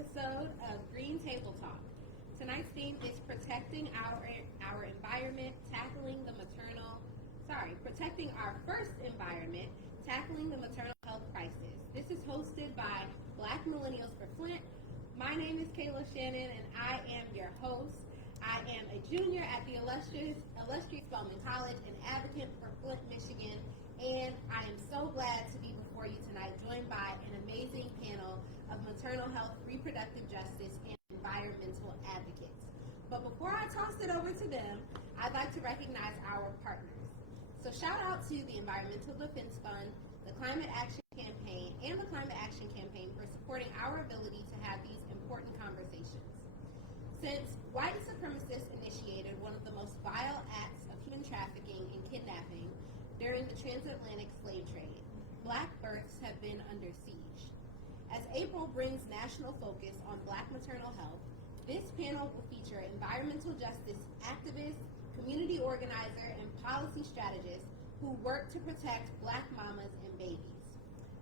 episode of Green Table Talk. Tonight's theme is protecting our environment, protecting our first environment, tackling the maternal health crisis. This is hosted by Black Millennials for Flint. My name is Kayla Shannon, and I am your host. I am a junior at the illustrious Spelman College, an advocate for Flint, Michigan, and I am so glad to be before you tonight, joined by an amazing panel of maternal health, reproductive justice, and environmental advocates. But before I toss it over to them, I'd like to recognize our partners. So shout out to the Environmental Defense Fund, the Climate Action Campaign, and the Climate Action Campaign for supporting our ability to have these important conversations. Since white supremacists initiated one of the most vile acts of human trafficking and kidnapping during the transatlantic slave trade, Black births have been under siege. As April brings national focus on Black maternal health, this panel will feature environmental justice activists, community organizer, and policy strategists who work to protect Black mamas and babies.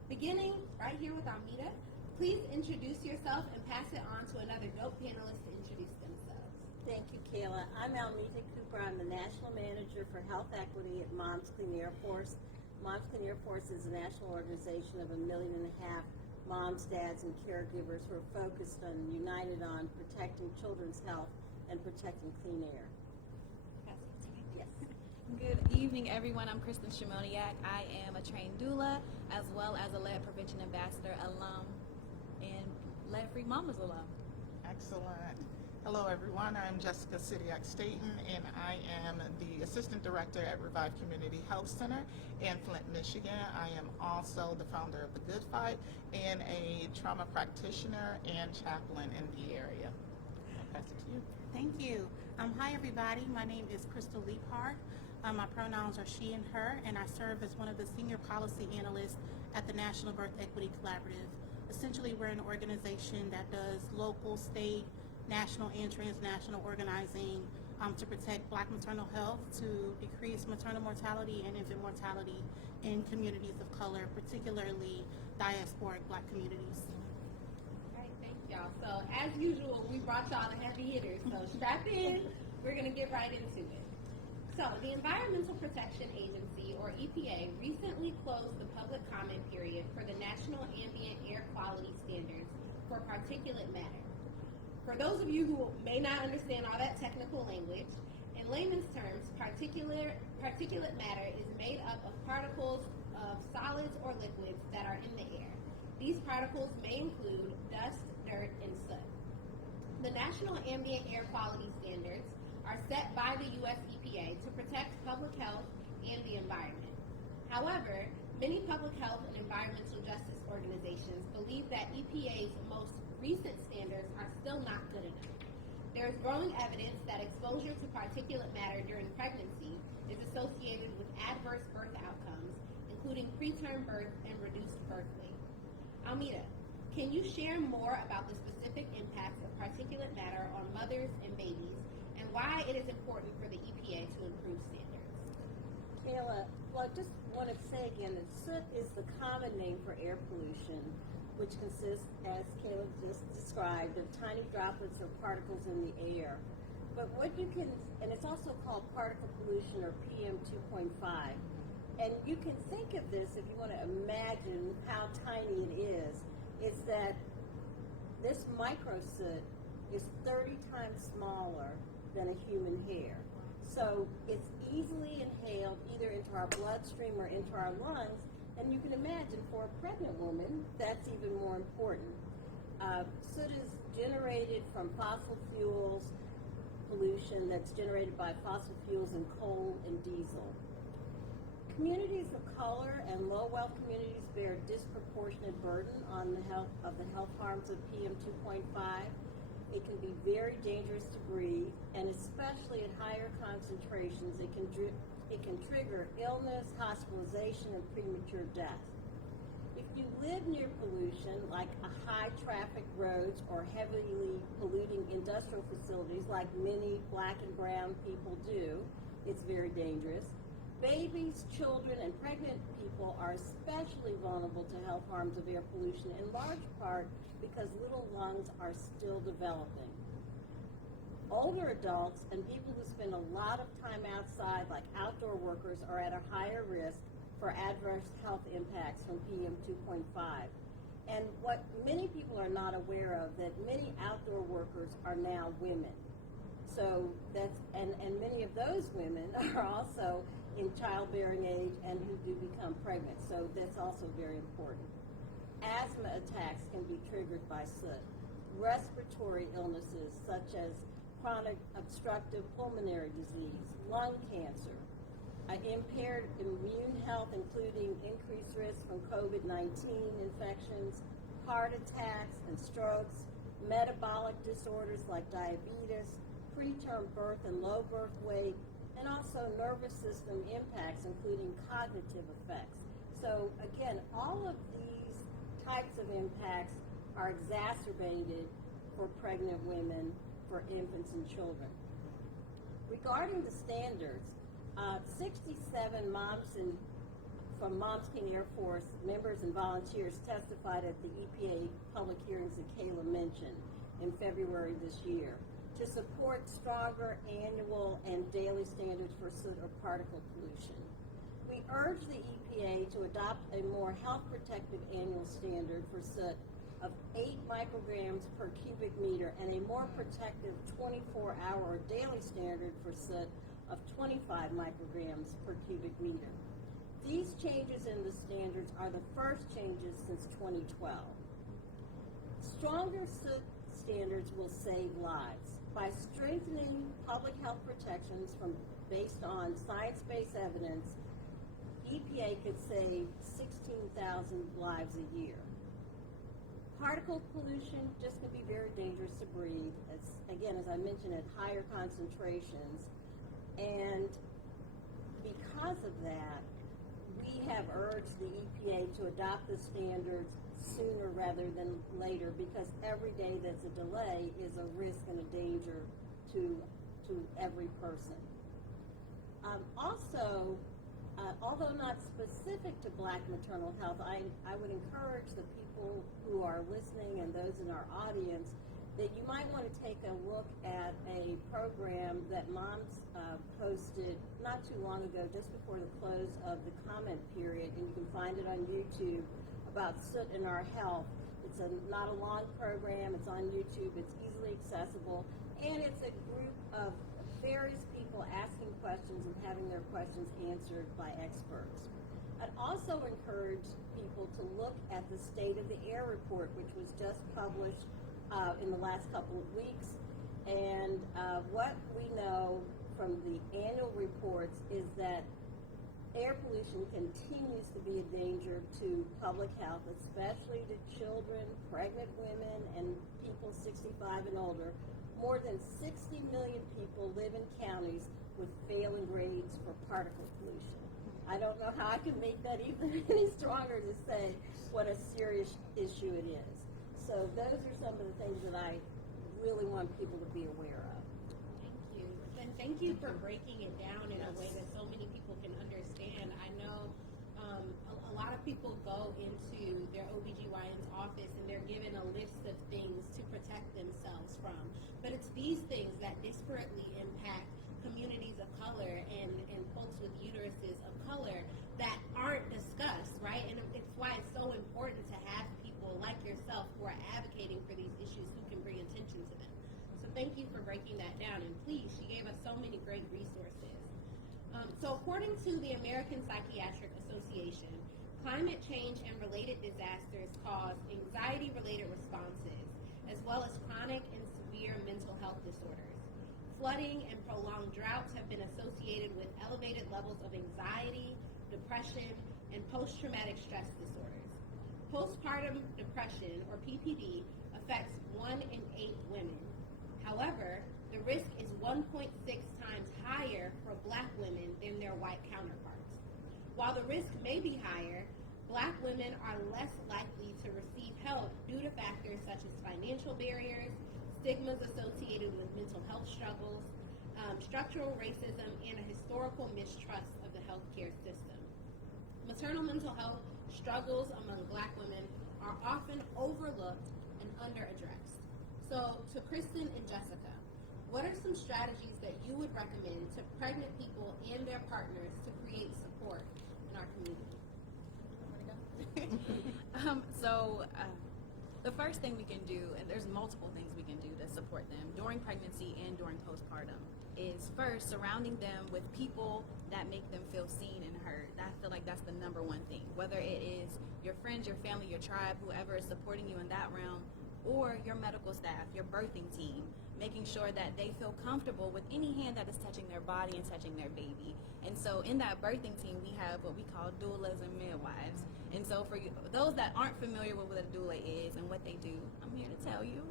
Beginning right here with Almeta, please introduce yourself and pass it on to another dope panelist to introduce themselves. Thank you, Kayla. I'm Almeta Cooper. I'm the National Manager for Health Equity at Moms Clean Air Force. Moms Clean Air Force is a national organization of 1.5 million moms, dads, and caregivers who are focused on, united on protecting children's health and protecting clean air. Yes. Good evening, everyone. I'm Kristin Shymoniak. I am a trained doula as well as a lead prevention ambassador, alum, and Lead Free Mamas alum. Excellent. Hello, everyone. I'm Jessica Sidiak Staton, and I am the Assistant Director at Revive Community Health Center in Flint, Michigan. I am also the founder of The Good Fight and a trauma practitioner and chaplain in the area. I'll pass it to you. Thank you. Hi, everybody. My name is Krystal Leaphart. My pronouns are she and her, and I serve as one of the senior policy analysts at the National Birth Equity Collaborative. Essentially, we're an organization that does local, state, national, and transnational organizing to protect Black maternal health, to decrease maternal mortality and infant mortality in communities of color, particularly diasporic Black communities. All right, thank y'all. So as usual, we brought y'all the heavy hitters, so strap in. We're going to get right into it. So the Environmental Protection Agency, or EPA, recently closed the public comment period for the National Ambient Air Quality Standards for particulate matter. For those of you who may not understand all that technical language, in layman's terms, particulate matter is made up of particles of solids or liquids that are in the air. These particles may include dust, dirt, and soot. The National Ambient Air Quality Standards are set by the U.S. EPA to protect public health and the environment. However, many public health and environmental justice organizations believe that EPA's most recent standards are still not good enough. There is growing evidence that exposure to particulate matter during pregnancy is associated with adverse birth outcomes, including preterm birth and reduced birth weight. Almeta, can you share more about the specific impacts of particulate matter on mothers and babies, and why it is important for the EPA to improve standards? Kayla, well, I just want to say again that soot is the common name for air pollution, which consists, as Kayla just described, of tiny droplets or particles in the air. But what you can, and it's also called particle pollution or PM 2.5. And you can think of this, if you want to imagine how tiny it is, it's that this micro soot is 30 times smaller than a human hair. So it's easily inhaled either into our bloodstream or into our lungs, and you can imagine for a pregnant woman, that's even more important. Soot is generated from fossil fuels, pollution that's generated by fossil fuels and coal and diesel. Communities of color and low-wealth communities bear a disproportionate burden on the health harms of PM 2.5. It can be very dangerous to breathe, and especially at higher concentrations, it can trigger illness, hospitalization, and premature death. If you live near pollution, like high traffic roads or heavily polluting industrial facilities like many Black and brown people do, it's very dangerous. Babies, children, and pregnant people are especially vulnerable to health harms of air pollution, in large part because little lungs are still developing. Older adults and people who spend a lot of time outside, like outdoor workers, are at a higher risk for adverse health impacts from PM 2.5. And what many people are not aware of, that many outdoor workers are now women. So that's, and many of those women are also in childbearing age and who do become pregnant. So that's also very important. Asthma attacks can be triggered by soot. Respiratory illnesses such as chronic obstructive pulmonary disease, lung cancer, impaired immune health, including increased risk from COVID-19 infections, heart attacks and strokes, metabolic disorders like diabetes, preterm birth and low birth weight, and also nervous system impacts, including cognitive effects. So again, all of these types of impacts are exacerbated for pregnant women, for infants and children. Regarding the standards, 67 moms from Moms King Air Force members and volunteers testified at the EPA public hearings that Kayla mentioned in February this year to support stronger annual and daily standards for soot or particle pollution. We urge the EPA to adopt a more health protective annual standard for soot of 8 micrograms per cubic meter and a more protective 24-hour daily standard for soot of 25 micrograms per cubic meter. These changes in the standards are the first changes since 2012. Stronger soot standards will save lives. By strengthening public health protections based on science-based evidence, EPA could save 16,000 lives a year. Particle pollution just can be very dangerous to breathe, as I mentioned, at higher concentrations. And because of that, we have urged the EPA to adopt the standards sooner rather than later, because every day that's a delay is a risk and a danger to every person. Although not specific to Black maternal health, I would encourage the people who are listening and those in our audience that you might want to take a look at a program that Moms posted not too long ago, just before the close of the comment period, and you can find it on YouTube, about soot in our health. It's not a long program, it's on YouTube, it's easily accessible, and it's a group of various people asking questions and having their questions answered by experts. I'd also encourage people to look at the State of the Air report, which was just published in the last couple of weeks. And what we know from the annual reports is that air pollution continues to be a danger to public health, especially to children, pregnant women, and people 65 and older. More than 60 million people live in counties with failing grades for particle pollution. I don't know how I can make that even any stronger to say what a serious issue it is. So those are some of the things that I really want people to be aware of. Thank you. And thank you for breaking it down in a way that so many people can understand. I know a lot of people go into their OBGYN's office and they're given a list of things to protect themselves from. But it's these things that disparately impact communities of color and folks with uteruses of color that aren't discussed, right? And it's why it's so important to have people like yourself who are advocating for these issues who can bring attention to them. So thank you for breaking that down. And please, she gave us so many great resources. So according to the American Psychiatric Association, climate change and related disasters cause anxiety-related responses, as well as chronic and severe mental health disorders. Flooding and prolonged droughts have been associated with elevated levels of anxiety, depression, and post-traumatic stress disorders. Postpartum depression, or PPD, affects 1 in 8 women. However, the risk is 1.6 times higher for Black women than their white counterparts. While the risk may be higher, Black women are less likely to receive help due to factors such as financial barriers, stigmas associated with mental health struggles, structural racism, and a historical mistrust of the healthcare system. Maternal mental health struggles among Black women are often overlooked and underaddressed. So, to Kristin and Jessica, what are some strategies that you would recommend to pregnant people and their partners to create support in our community? The first thing we can do, and there's multiple things we can do to support them during pregnancy and during postpartum, is first surrounding them with people that make them feel seen and heard. I feel like that's the number one thing. Whether it is your friends, your family, your tribe, whoever is supporting you in that realm, or your medical staff, your birthing team, making sure that they feel comfortable with any hand that is touching their body and touching their baby. And so in that birthing team, we have what we call doulas and midwives. And so for you, those that aren't familiar with what a doula is and what they do, I'm here to tell you.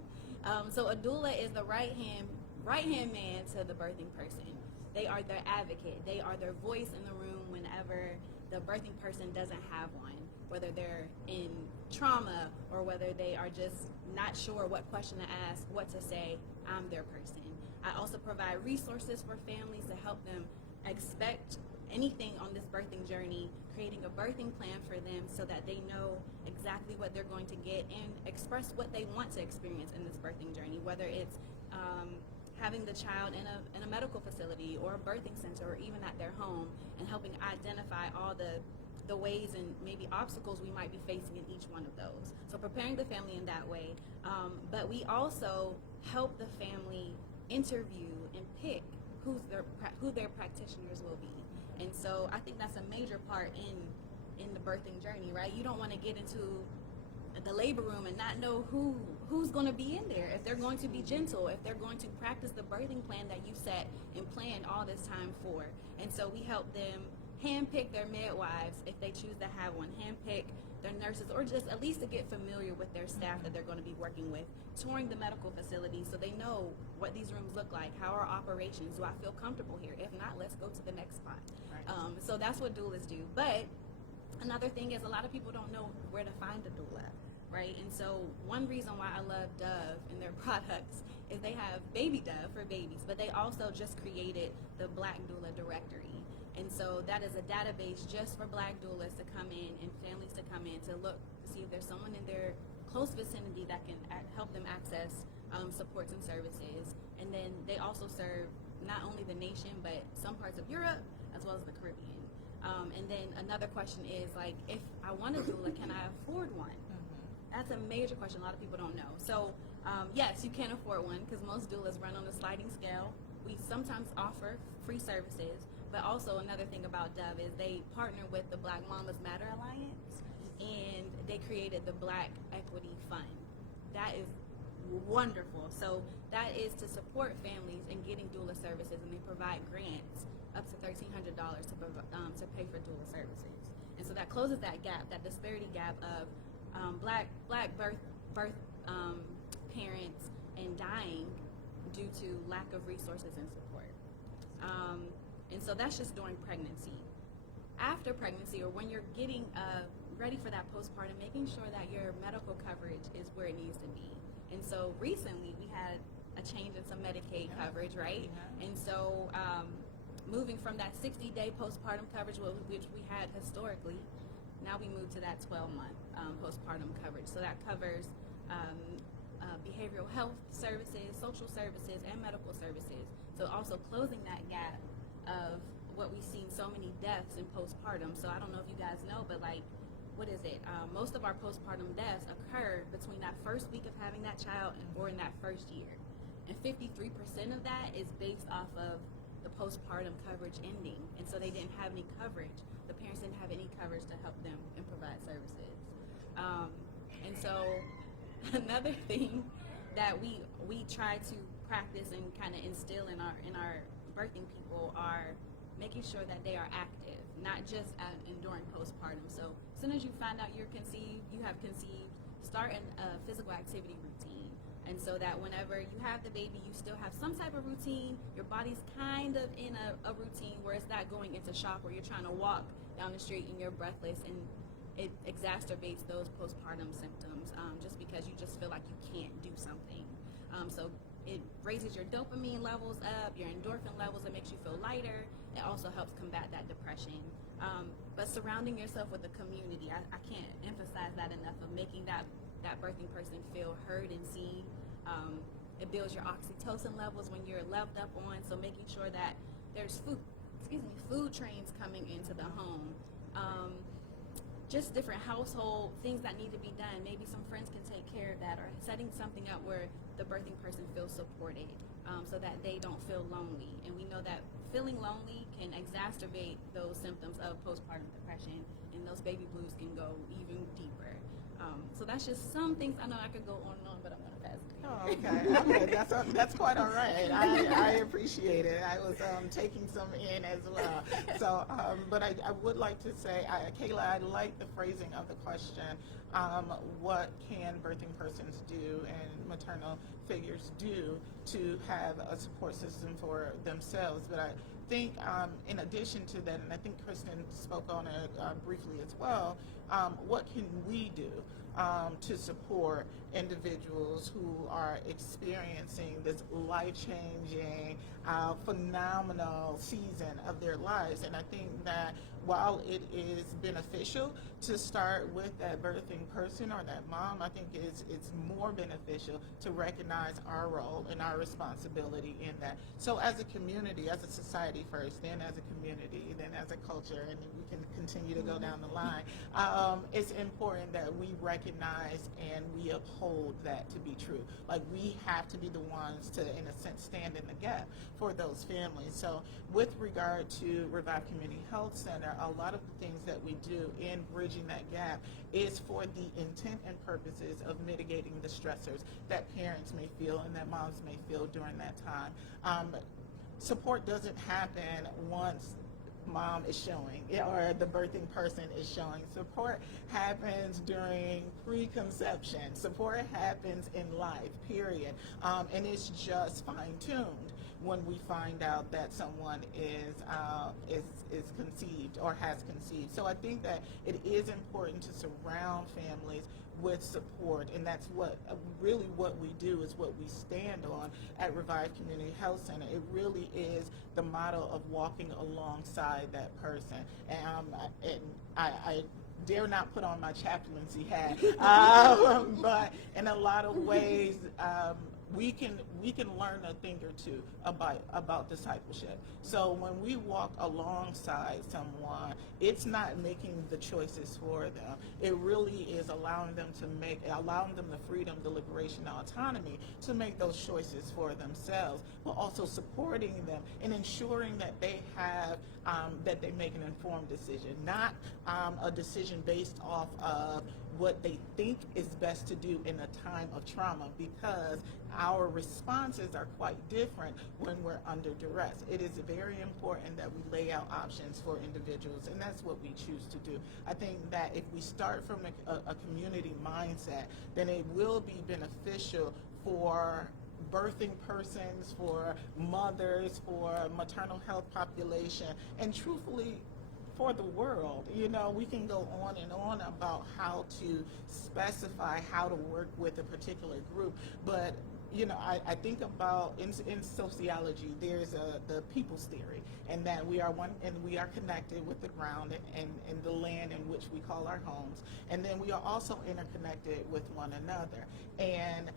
So a doula is the right hand man to the birthing person. They are their advocate. They are their voice in the room whenever the birthing person doesn't have one, whether they're in trauma or whether they are just not sure what question to ask, what to say. I'm their person. I also provide resources for families to help them expect anything on this birthing journey, creating a birthing plan for them so that they know exactly what they're going to get and express what they want to experience in this birthing journey, whether it's having the child in a medical facility or a birthing center or even at their home, and helping identify all the ways and maybe obstacles we might be facing in each one of those. So preparing the family in that way. But we also help the family interview and pick who their practitioners will be. And so I think that's a major part in the birthing journey, right? You don't want to get into the labor room and not know who's going to be in there, if they're going to be gentle, if they're going to practice the birthing plan that you set and planned all this time for. And so we help them handpick their midwives if they choose to have one, handpick their nurses, or just at least to get familiar with their staff that they're going to be working with, touring the medical facility so they know what these rooms look like, how are operations, do I feel comfortable here? If not, let's go to the next spot. Right. So that's what doulas do. But another thing is a lot of people don't know where to find a doula, right? And so one reason why I love Dove and their products is they have Baby Dove for babies, but they also just created the Black Doula Directory. And so that is a database just for Black doulas to come in and families to come in to look to see if there's someone in their close vicinity that can help them access supports and services. And then they also serve not only the nation, but some parts of Europe as well as the Caribbean. And then another question is, like, if I want a doula, can I afford one? That's a major question a lot of people don't know. So yes, you can afford one because most doulas run on a sliding scale. We sometimes offer free services. But also another thing about Dove is they partner with the Black Mamas Matter Alliance, and they created the Black Equity Fund. That is wonderful. So that is to support families in getting doula services, and they provide grants up to $1,300 to pay for doula services. And so that closes that gap, that disparity gap of black birth parents and dying due to lack of resources and support. And so that's just during pregnancy. After pregnancy, or when you're getting ready for that postpartum, making sure that your medical coverage is where it needs to be. And so recently we had a change in some Medicaid coverage, right? And so moving from that 60-day postpartum coverage, which we had historically, now we move to that 12-month postpartum coverage. So that covers behavioral health services, social services, and medical services. So also closing that gap of what we've seen, so many deaths in postpartum. So I don't know if you guys know, but like, what is it? Most of our postpartum deaths occur between that first week of having that child or in that first year. And 53% of that is based off of the postpartum coverage ending. And so they didn't have any coverage. The parents didn't have any coverage to help them and provide services. And so another thing that we try to practice and kind of instill in our birthing people are making sure that they are active, not just during postpartum. So as soon as you find out you have conceived, start a physical activity routine. And so that whenever you have the baby, you still have some type of routine. Your body's kind of in a routine where it's not going into shock, where you're trying to walk down the street and you're breathless, and it exacerbates those postpartum symptoms just because you just feel like you can't do something. So It raises your dopamine levels up, your endorphin levels. It makes you feel lighter. It also helps combat that depression. But surrounding yourself with a community, I can't emphasize that enough, of making that birthing person feel heard and seen. It builds your oxytocin levels when you're levelled up on, so making sure that there's food trains coming into the home. Just different household things that need to be done. Maybe some friends can take care of that, or setting something up where the birthing person feels supported, so that they don't feel lonely. And we know that feeling lonely can exacerbate those symptoms of postpartum depression, and those baby blues can go even deeper. So that's just some things. I know I could go on and on, but I'm going to pass it. Oh, okay. That's quite all right. I appreciate it. I was taking some in as well. So, but I would like to say, Kayla, I like the phrasing of the question. What can birthing persons do and maternal figures do to have a support system for themselves? But I think in addition to that, and I think Kristin spoke on it briefly as well, what can we do to support individuals who are experiencing this life-changing, phenomenal season of their lives? And I think that while it is beneficial to start with that birthing person or that mom, I think it's more beneficial to recognize our role and our responsibility in that. So as a community, as a society first, then as a community, then as a culture, and we can continue to go down the line, it's important that we recognize and we uphold that to be true. Like, we have to be the ones to, in a sense, stand in the gap for those families. So with regard to Revive Community Health Center, a lot of the things that we do in bridging that gap is for the intent and purposes of mitigating the stressors that parents may feel and that moms may feel during that time. Support doesn't happen once mom is showing or the birthing person is showing. Support happens during preconception. Support happens in life, period. And it's just fine-tuned when we find out that someone is conceived or has conceived. So I think that it is important to surround families with support, and that's what really what we do, is what we stand on at Revive Community Health Center. It really is the model of walking alongside that person. And I dare not put on my chaplaincy hat, but in a lot of ways, we can learn a thing or two about discipleship. So when we walk alongside someone, it's not making the choices for them. It really is allowing them the freedom, the liberation, the autonomy to make those choices for themselves, but also supporting them and ensuring that they have that they make an informed decision, not a decision based off of what they think is best to do in a time of trauma, because our responses are quite different when we're under duress. It is very important that we lay out options for individuals, and that's what we choose to do. I think that if we start from a community mindset, then it will be beneficial for birthing persons, for mothers, for maternal health population, and truthfully, for the world. You know, we can go on and on about how to specify how to work with a particular group, but you know, I think about in sociology, there's the people's theory, and that we are one and we are connected with the ground and the land in which we call our homes, and then we are also interconnected with one another. And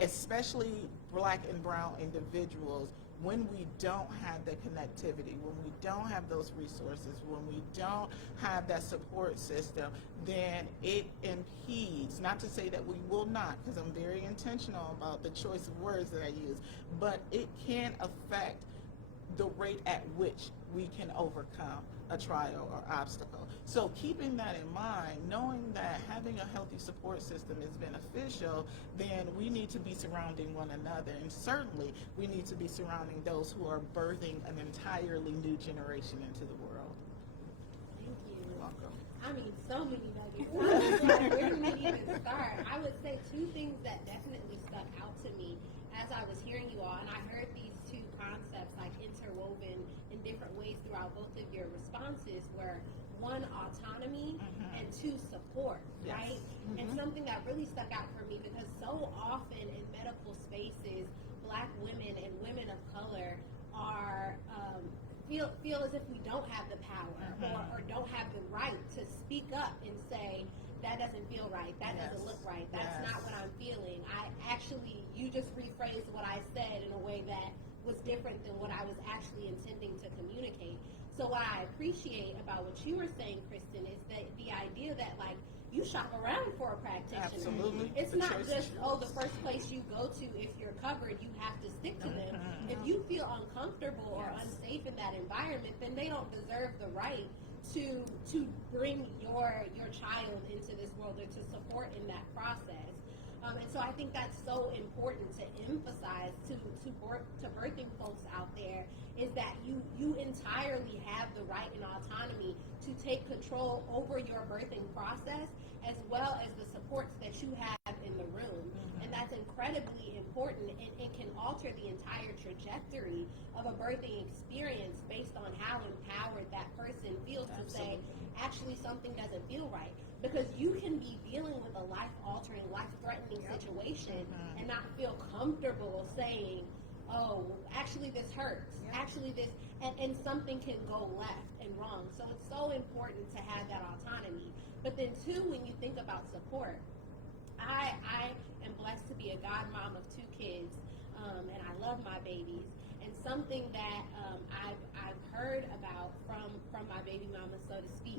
especially Black and brown individuals, when we don't have the connectivity, when we don't have those resources, when we don't have that support system, then it impedes, not to say that we will not, because I'm very intentional about the choice of words that I use, but it can affect the rate at which we can overcome a trial or obstacle. So keeping that in mind, knowing that having a healthy support system is beneficial, then we need to be surrounding one another, and certainly we need to be surrounding those who are birthing an entirely new generation into the world. Thank you. You're welcome. I mean, so many nuggets. Where do we even start? I would say two things that definitely stuck out to me as I was hearing you all, and I heard these two concepts like interwoven in different ways throughout both of your responses, were one, autonomy, and two, support, Yes. right? And something that really stuck out for me, because so often in medical spaces, Black women and women of color are feel as if we don't have the power or don't have the right to speak up and say, that doesn't feel right, that doesn't look right, that's not what I'm feeling. You just rephrased what I said in a way that was different than what I was actually intending to communicate. So what I appreciate about what you were saying, Kristin, is that the idea that, like, you shop around for a practitioner. Absolutely. It's The not choice just, is the yours. first place you go to, if you're covered, you have to stick to them. If you feel uncomfortable or unsafe in that environment, then they don't deserve the right to bring your child into this world or to support in that process. And so I think that's so important to emphasize to birthing folks out there, is that you entirely have the right and autonomy to take control over your birthing process, as well as the supports that you have in the room. And that's incredibly important, and it can alter the entire trajectory of a birthing experience based on how empowered that person feels to say, actually something doesn't feel right. Because you can be dealing with a life-altering, life-threatening situation and not feel comfortable saying, oh, actually this hurts, actually this, and something can go left and wrong. So it's so important to have that autonomy. But then too, when you think about support, I am blessed to be a godmom of 2 kids, and I love my babies. And something that I've heard about from my baby mama, so to speak,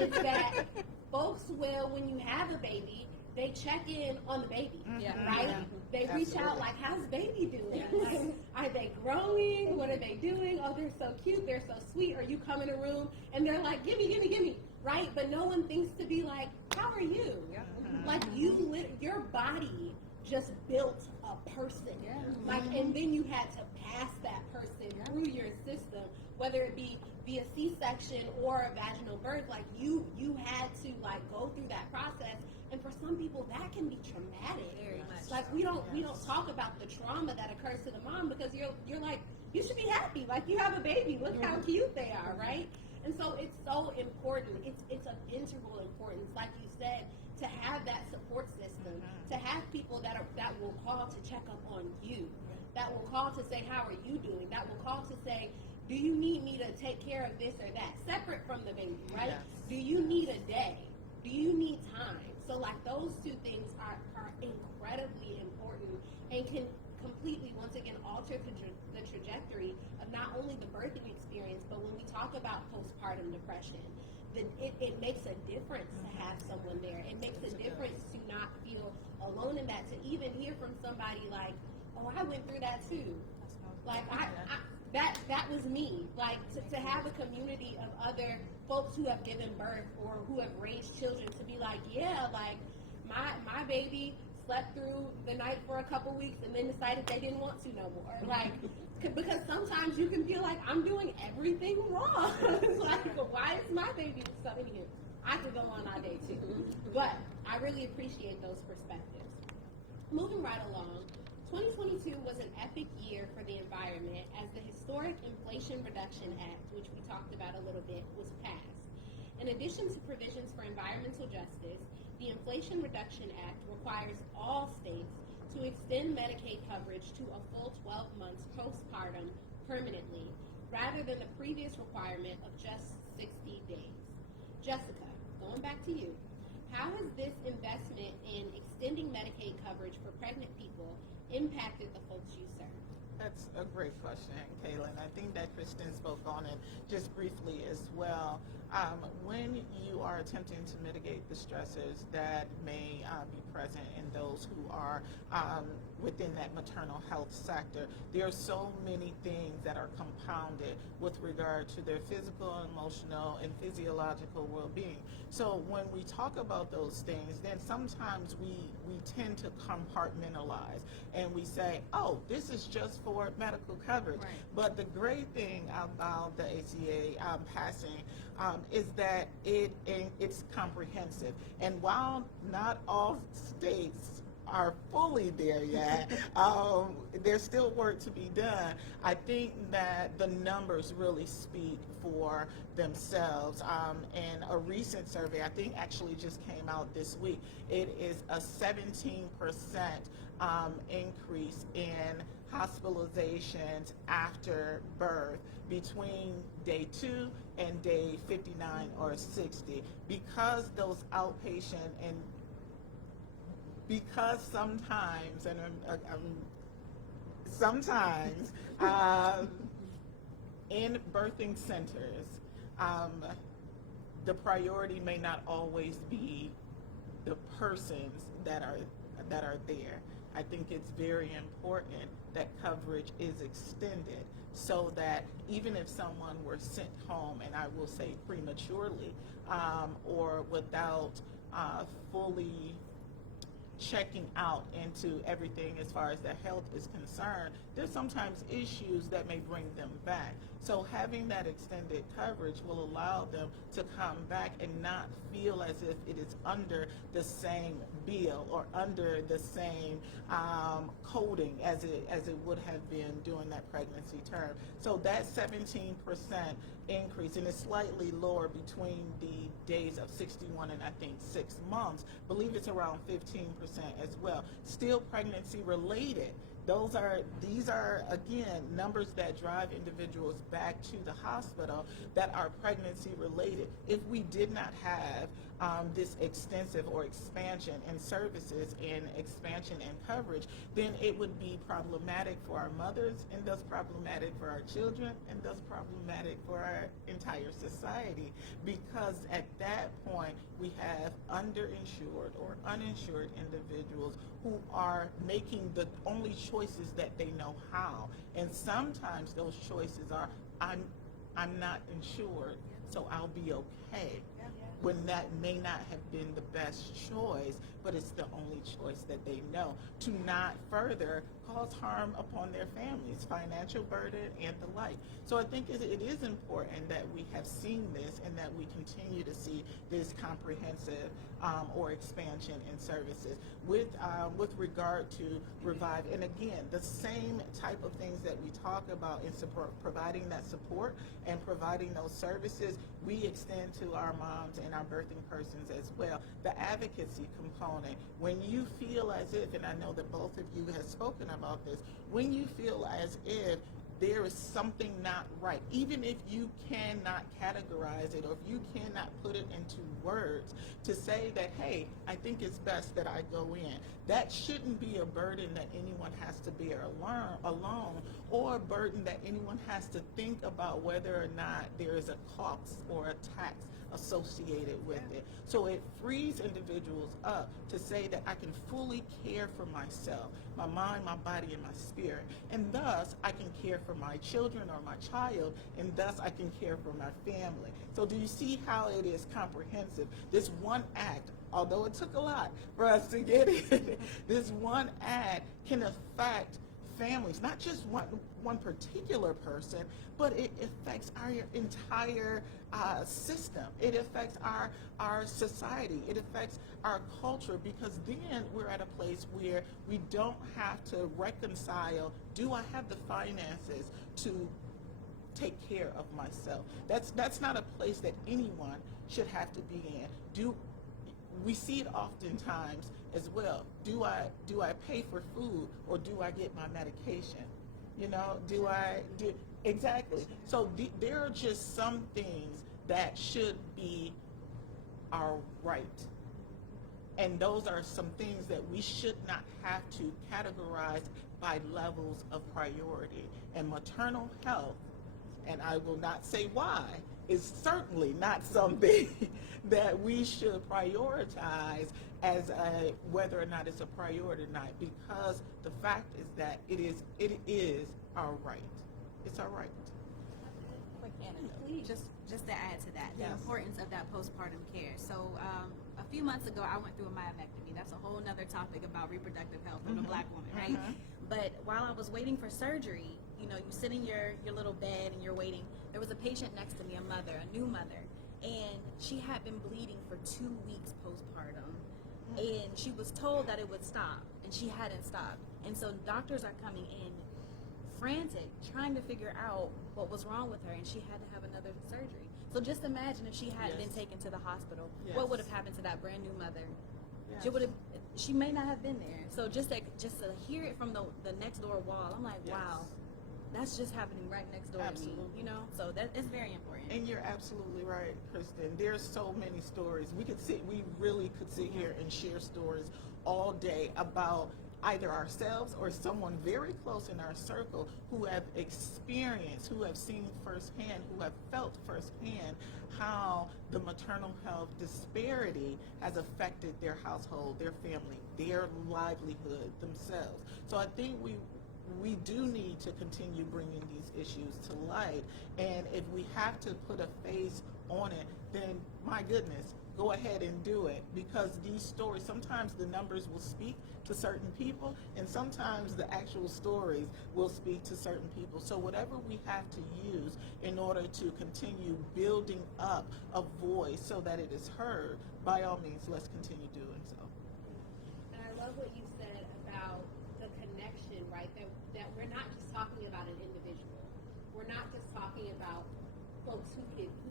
is that folks will, when you have a baby, they check in on the baby, right? They reach out like, how's baby doing? Like, are they growing? What are they doing? Oh, they're so cute. They're so sweet. Or you come in a room and they're like, gimme, right? But no one thinks to be like, how are you? Like, your body just built a person. Like, and then you had to pass that person through your system, whether it be via C-section or a vaginal birth. Like, you had to, like, go through that process. And for some people, that can be traumatic. Very much. Like, we don't talk about the trauma that occurs to the mom, because you're like, you should be happy. Like, you have a baby. Look how cute they are, right? And so it's so important. It's of integral importance, like you said, to have that support system, to have people that will call to check up on you, that will call to say, how are you doing? That will call to say, do you need me to take care of this or that? Separate from the baby, right? Do you need a day? Do you need time? So, like, those 2 things are incredibly important and can completely, once again, alter the trajectory of not only the birthing experience, but when we talk about postpartum depression, then it makes a difference to have someone there. It makes a difference to not feel alone in that, to even hear from somebody like, oh, I went through that too. Like, that was me. Like, to have a community of other folks who have given birth or who have raised children, to be like, yeah, like, my baby slept through the night for a couple weeks and then decided they didn't want to no more. Like, because sometimes you can feel like I'm doing everything wrong. Like, why is my baby so anywho? I could go on all day too. But I really appreciate those perspectives. Moving right along, 2022 was an epic year for the environment as the historic Inflation Reduction Act, which we talked about a little bit, was passed. In addition to provisions for environmental justice, the Inflation Reduction Act requires all states to extend Medicaid coverage to a full 12 months postpartum permanently, rather than the previous requirement of just 60 days. Jessica, going back to you, how has this investment in extending Medicaid coverage for pregnant people impacted the folks you serve? That's a great question, Kayla, and I think that Kristin spoke on it just briefly as well. When you are attempting to mitigate the stressors that may be present in those who are within that maternal health sector, there are so many things that are compounded with regard to their physical, emotional, and physiological well-being. So when we talk about those things, then sometimes we tend to compartmentalize and we say, oh, this is just for medical coverage. Right. But the great thing about the ACA passing is that it's comprehensive. And while not all states are fully there yet, there's still work to be done. I think that the numbers really speak for themselves. And a recent survey, I think actually just came out this week, it is a 17% increase in hospitalizations after birth between day 2 and day 59 or 60, because those outpatient and because sometimes, and sometimes in birthing centers, the priority may not always be the persons that are there. I think it's very important that coverage is extended so that even if someone were sent home, and I will say prematurely, or without fully checking out into everything as far as their health is concerned, there's sometimes issues that may bring them back. So having that extended coverage will allow them to come back and not feel as if it is under the same bill or under the same coding as it would have been during that pregnancy term. So that 17% increase, and it's slightly lower between the days of 61 and I think 6 months, I believe it's around 15% as well. Still pregnancy related. These are again numbers that drive individuals back to the hospital that are pregnancy related. If we did not have this extensive or expansion in services and expansion in coverage, then it would be problematic for our mothers, and thus problematic for our children, and thus problematic for our entire society, because at that point we have underinsured or uninsured individuals who are making the only choices that they know how, and sometimes those choices are I'm not insured, so I'll be okay, when that may not have been the best choice, but it's the only choice that they know, to not further cause harm upon their families, financial burden and the like. So I think it is important that we have seen this and that we continue to see this comprehensive or expansion in services with regard to Revive. And again, the same type of things that we talk about in providing that support and providing those services, we extend to our moms and our birthing persons as well. The advocacy component, when you feel as if, and I know that both of you have spoken about this, when you feel as if there is something not right, even if you cannot categorize it or if you cannot put it into words to say that, hey, I think it's best that I go in. That shouldn't be a burden that anyone has to bear alone, or a burden that anyone has to think about whether or not there is a cost or a tax associated with it. So it frees individuals up to say that I can fully care for myself, my mind, my body, and my spirit, and thus I can care for my children or my child, and thus I can care for my family. So do you see how it is comprehensive? This one act, although it took a lot for us to get it, this one act can affect families, not just one particular person, but it affects our entire system. It affects our society. It affects our culture, because then we're at a place where we don't have to reconcile, do I have the finances to take care of myself? That's not a place that anyone should have to be in. We see it oftentimes as well. Do I pay for food, or do I get my medication? Exactly. So there are just some things that should be our right. And those are some things that we should not have to categorize by levels of priority. And maternal health, and I will not say why, is certainly not something that we should prioritize as whether or not it's a priority or not, because the fact is that it is our right. It's our right. Quick anecdote, just to add to that, the importance of that postpartum care. So a few months ago, I went through a myomectomy. That's a whole nother topic about reproductive health in a Black woman, right? But while I was waiting for surgery, you sit in your little bed and you're waiting. There was a patient next to me, a new mother, and she had been bleeding for 2 weeks postpartum, and she was told that it would stop, and she hadn't stopped. And so doctors are coming in frantic, trying to figure out what was wrong with her, and she had to have another surgery. So just imagine if she hadn't been taken to the hospital, what would have happened to that brand new mother Yes. She may not have been there. So just to hear it from the next door wall, I'm like, Yes. wow, that's just happening right next door Absolutely. to me, you know? So that is very important. And you're absolutely right, Kristen. There's so many stories. We really could sit here and share stories all day about either ourselves or someone very close in our circle who have experienced, who have seen firsthand, who have felt firsthand how the maternal health disparity has affected their household, their family, their livelihood, themselves. So I think we do need to continue bringing these issues to light, and if we have to put a face on it, then my goodness, go ahead and do it, because these stories, sometimes the numbers will speak to certain people, and sometimes the actual stories will speak to certain people. So whatever we have to use in order to continue building up a voice so that it is heard, by all means, let's continue doing so. And I love what you said about the connection, right? That we're not just talking about an individual. We're not just talking about folks who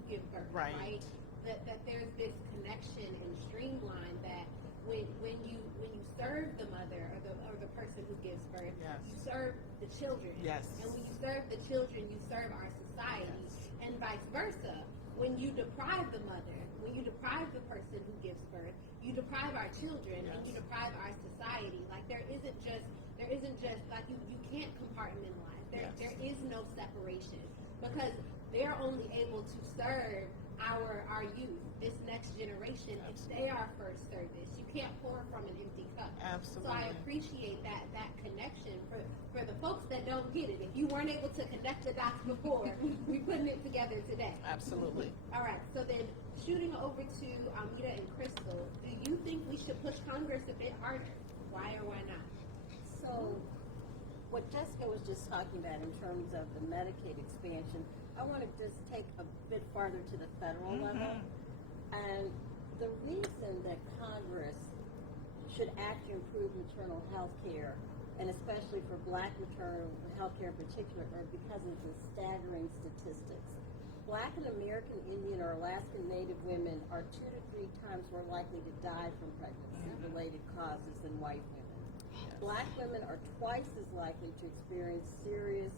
give birth, right? That there's this connection and streamline that when you serve the mother or the person who gives birth, Yes. you serve the children. Yes. And when you serve the children, you serve our society, Yes. and vice versa. When you deprive the mother, when you deprive the person who gives birth, you deprive our children, Yes. and you deprive our society. Like there isn't just like you can't compartmentalize. Yes. There is no separation, because they're only able to serve our youth, this next generation, if they are first service. You can't pour from an empty cup. Absolutely. So I appreciate that connection for the folks that don't get it. If you weren't able to connect the dots before, we're putting it together today. Absolutely. All right, so then shooting over to Almeta and Krystal, do you think we should push Congress a bit harder? Why or why not? So, what Jessica was just talking about in terms of the Medicaid expansion, I want to just take a bit farther to the federal level. And the reason that Congress should actually improve maternal health care, and especially for Black maternal health care in particular, are because of the staggering statistics. Black and American Indian or Alaskan Native women are 2 to 3 times more likely to die from pregnancy-related causes than white women. Black women are twice as likely to experience serious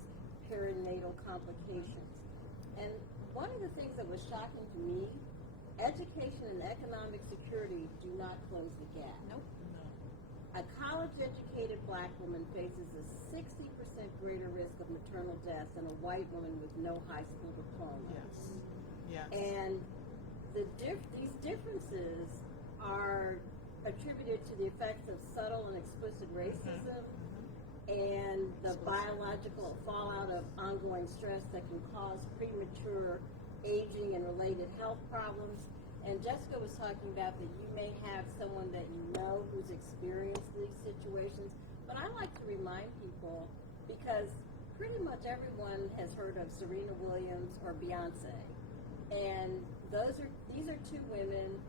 perinatal complications. And one of the things that was shocking to me, education and economic security do not close the gap. Nope. A college-educated Black woman faces a 60% greater risk of maternal death than a white woman with no high school diploma. Yes. Yes. And these differences are attributed to the effects of subtle and explicit racism and the biological fallout of ongoing stress that can cause premature aging and related health problems. And Jessica was talking about that you may have someone that you know who's experienced these situations. But I like to remind people, because pretty much everyone has heard of Serena Williams or Beyonce. And these are 2 women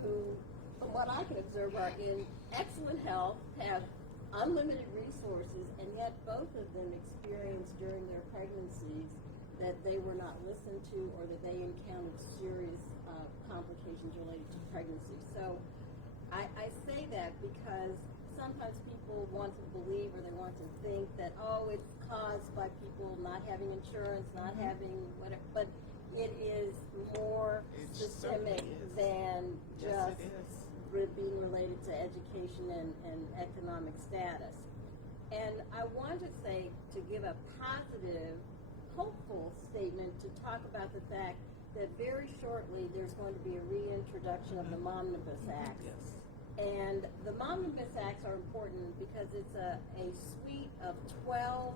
who, from what I can observe, are in excellent health, have unlimited resources, and yet both of them experienced during their pregnancies that they were not listened to, or that they encountered serious complications related to pregnancy. So I say that because sometimes people want to believe, or they want to think that, oh, it's caused by people not having insurance, not having whatever, but it is more systemic than just being related to education and economic status. And I want to say, to give a positive, hopeful statement, to talk about the fact that very shortly there's going to be a reintroduction of the Omnibus Acts. Yes. And the Omnibus Acts are important because it's a suite of 12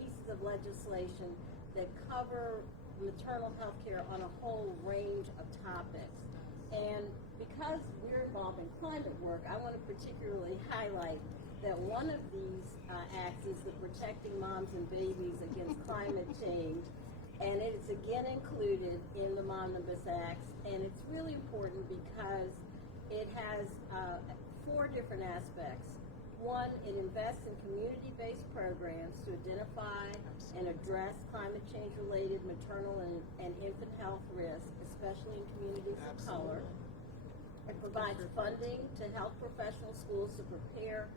pieces of legislation that cover maternal health care on a whole range of topics. And because we're involved in climate work, I want to particularly highlight that one of these acts is the Protecting Moms and Babies Against Climate Change, and it is again included in the Omnibus Acts, and it's really important because it has 4 different aspects. One, it invests in community-based programs to identify and address climate change-related maternal and infant health risks, especially in communities of color. It provides funding to health professional schools to prepare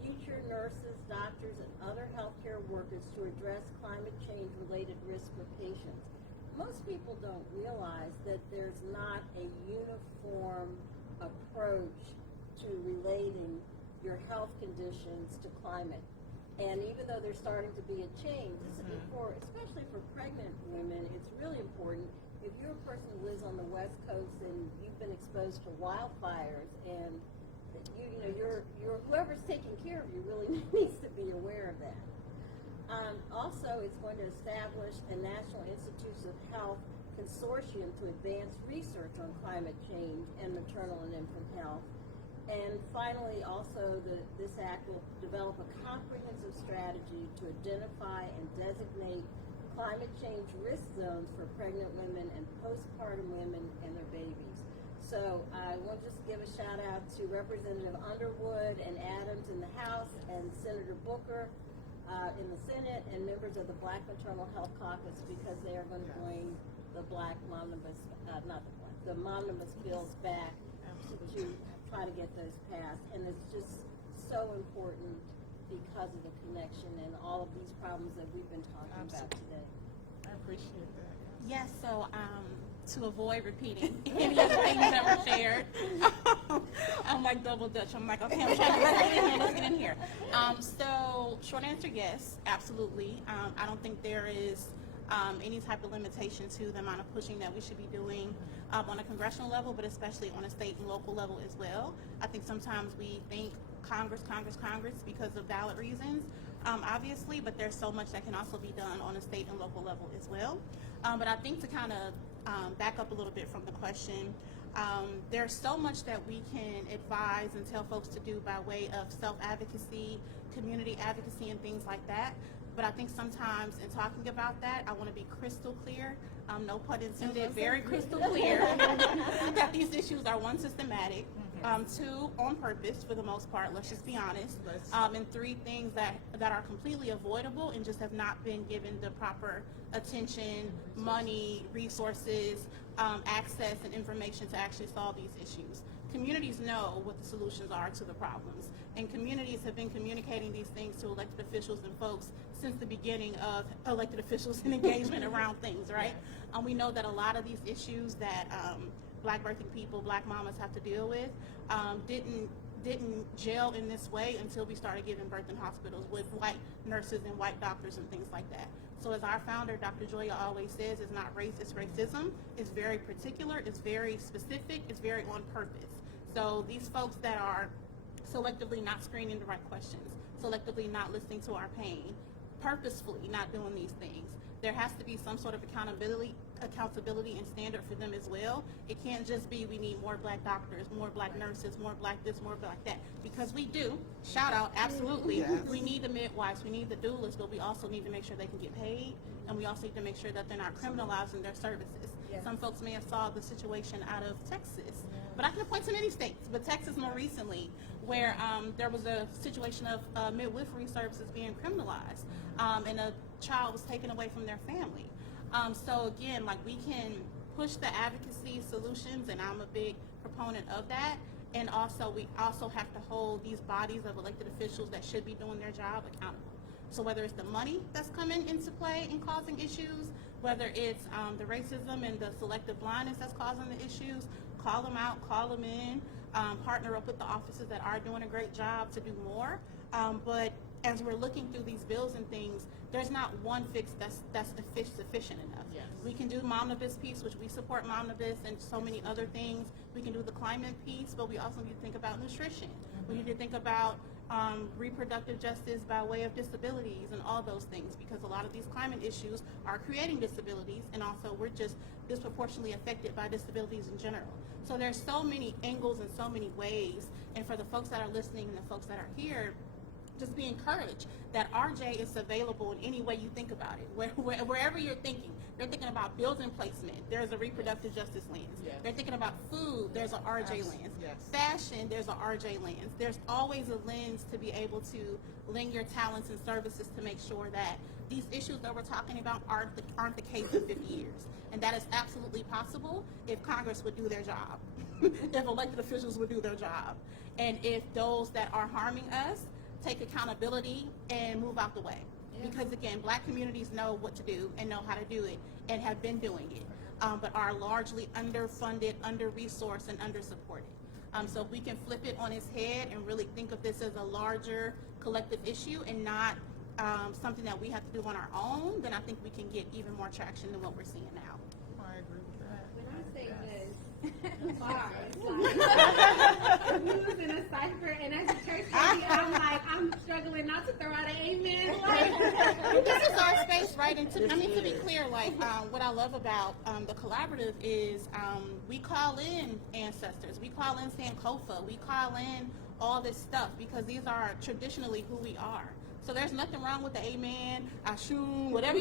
future nurses, doctors, and other healthcare workers to address climate change-related risk for patients. Most people don't realize that there's not a uniform approach to relating your health conditions to climate. And even though there's starting to be a change, this is for, especially for pregnant women, it's really important. If you're a person who lives on the West Coast and you've been exposed to wildfires, and you're whoever's taking care of you really needs to be aware of that. Also, it's going to establish a National Institutes of Health consortium to advance research on climate change and maternal and infant health. And finally, also, this act will develop a comprehensive strategy to identify and designate climate change risk zones for pregnant women and postpartum women and their babies. So I want to just give a shout out to Representative Underwood and Adams in the House and Senator Booker in the Senate and members of the Black Maternal Health Caucus, because they are going to bring the Black Momnibus, the Momnibus bills back to try to get those passed. And it's just so important because of the connection and all of these problems that we've been talking about today. I appreciate that. Yes, so to avoid repeating any of the things that were shared, I'm like double Dutch. I'm like, okay, I'm trying to let's get in here. So short answer, yes, absolutely. I don't think there is any type of limitation to the amount of pushing that we should be doing on a congressional level, but especially on a state and local level as well. I think sometimes we think Congress because of valid reasons, obviously, but there's so much that can also be done on a state and local level as well. But I think to kind of back up a little bit from the question, there's so much that we can advise and tell folks to do by way of self-advocacy, community advocacy, and things like that. But I think sometimes in talking about that, I want to be crystal clear, no pun intended, very crystal clear, that these issues are, one, systematic, two, on purpose for the most part, let's just be honest, and three, things that are completely avoidable and just have not been given the proper attention, money, resources, access, and information to actually solve these issues. Communities know what the solutions are to the problems, and communities have been communicating these things to elected officials and folks since the beginning of elected officials and engagement around things, right? We know that a lot of these issues that Black birthing people, Black mamas have to deal with didn't gel in this way until we started giving birth in hospitals with white nurses and white doctors and things like that. So as our founder, Dr. Joya, always says, it's not race, it's racism. It's very particular, it's very specific, it's very on purpose. So these folks that are selectively not screening the right questions, selectively not listening to our pain, purposefully not doing these things, there has to be some sort of accountability and standard for them as well. It can't just be we need more Black doctors, more Black nurses, more Black this, more Black that, because we do. Shout out, absolutely. Yes. We need the midwives, we need the doulas, but we also need to make sure they can get paid, and we also need to make sure that they're not criminalizing their services. Yes. Some folks may have saw the situation out of Texas, but I can point to many states, but Texas more recently, where there was a situation of midwifery services being criminalized, and a child was taken away from their family. So again, like, we can push the advocacy solutions, and I'm a big proponent of that. And also, we also have to hold these bodies of elected officials that should be doing their job accountable. So whether it's the money that's coming into play and causing issues, whether it's the racism and the selective blindness that's causing the issues, call them out, call them in, partner up with the offices that are doing a great job to do more. But as we're looking through these bills and things, there's not one fix that's sufficient enough. Yes. We can do Momnibus piece, which we support Momnibus, and so many other things. We can do the climate piece, but we also need to think about nutrition. We need to think about reproductive justice by way of disabilities and all those things, because a lot of these climate issues are creating disabilities, and also we're just disproportionately affected by disabilities in general. So there's so many angles and so many ways, and for the folks that are listening and the folks that are here, just be encouraged that RJ is available in any way you think about it. Wherever you're thinking about building placement, there's a reproductive justice lens. Yes. They're thinking about food, there's an RJ lens. Yes. Fashion, there's an RJ lens. There's always a lens to be able to lend your talents and services to make sure that these issues that we're talking about aren't the case in 50 years. And that is absolutely possible if Congress would do their job, if elected officials would do their job, and if those that are harming us take accountability and move out the way. Because again, Black communities know what to do and know how to do it and have been doing it, but are largely underfunded, under-resourced, and under-supported. So if we can flip it on its head and really think of this as a larger collective issue and not something that we have to do on our own, then I think we can get even more traction than what we're seeing now. I agree with that. When I say this, bars, who's in a cipher, and as a church lady, I'm struggling not to throw out an amen. This is our space, right? And to be clear, what I love about the collaborative is we call in ancestors, we call in Sankofa, we call in all this stuff because these are traditionally who we are. So there's nothing wrong with the amen, ashun, however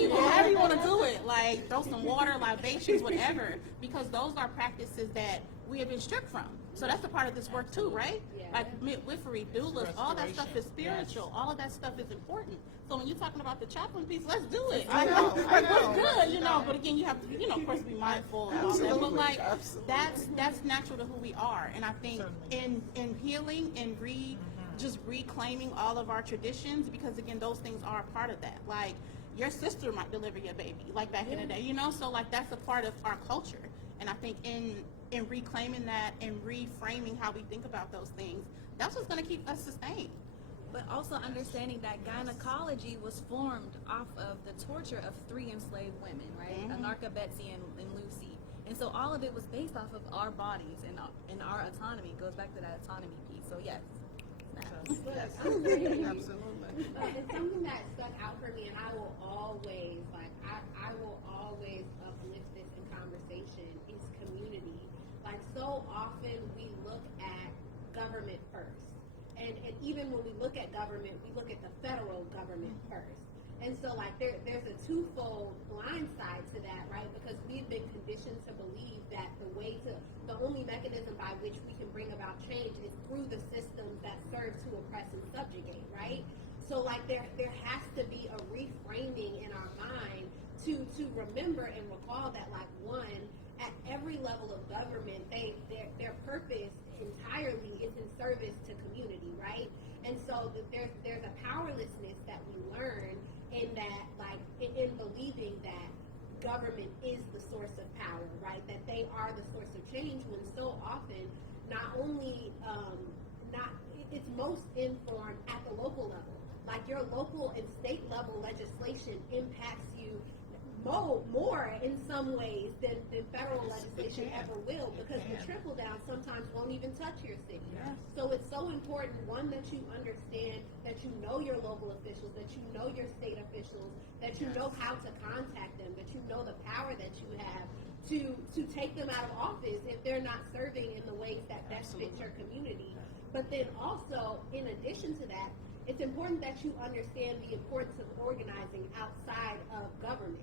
you want to do it. Like throw some water, libations, whatever, because those are practices that we have been stripped from. So that's a part of this work too, right? Yeah. Like midwifery, doulas, all that stuff is spiritual. Yes. All of that stuff is important. So when you're talking about the chaplain piece, let's do it. I know. It's good, But again, you have to, of course, be mindful. Absolutely. But that's natural to who we are. And I think in healing and just reclaiming all of our traditions, because again, those things are a part of that. Like your sister might deliver your baby, like back in the day, So like that's a part of our culture. And I think in reclaiming that and reframing how we think about those things, that's what's going to keep us sustained. But also understanding that gynecology was formed off of the torture of 3 enslaved women, right? Anarcha, Betsy, and Lucy. And so all of it was based off of our bodies and our autonomy. It goes back to that autonomy piece. So yes. Absolutely. It's something that stuck out for me, and I will always uplift this in conversation, is community. Like so often we look at government first. And even when we look at government, we look at the federal government first. And so like there's a twofold blind side to that, right? Because we've been conditioned to believe that the only mechanism by which we can bring about change is through the systems that serve to oppress and subjugate, right? So like there has to be a reframing in our mind to remember and recall that like at every level of government, their purpose entirely is in service to community, right? And so there's a powerlessness that we learn in that, like in believing that government is the source of power, right? That they are the source of change, when so often it's most informed at the local level. Like your local and state level legislation impacts you more in some ways than federal legislation ever will, because the trickle down sometimes won't even touch your city. Yes. So it's so important, one, that you understand, that you know your local officials, that you know your state officials, that you know how to contact them, that you know the power that you have to take them out of office if they're not serving in the ways that best fit your community. But then also, in addition to that, it's important that you understand the importance of organizing outside of government,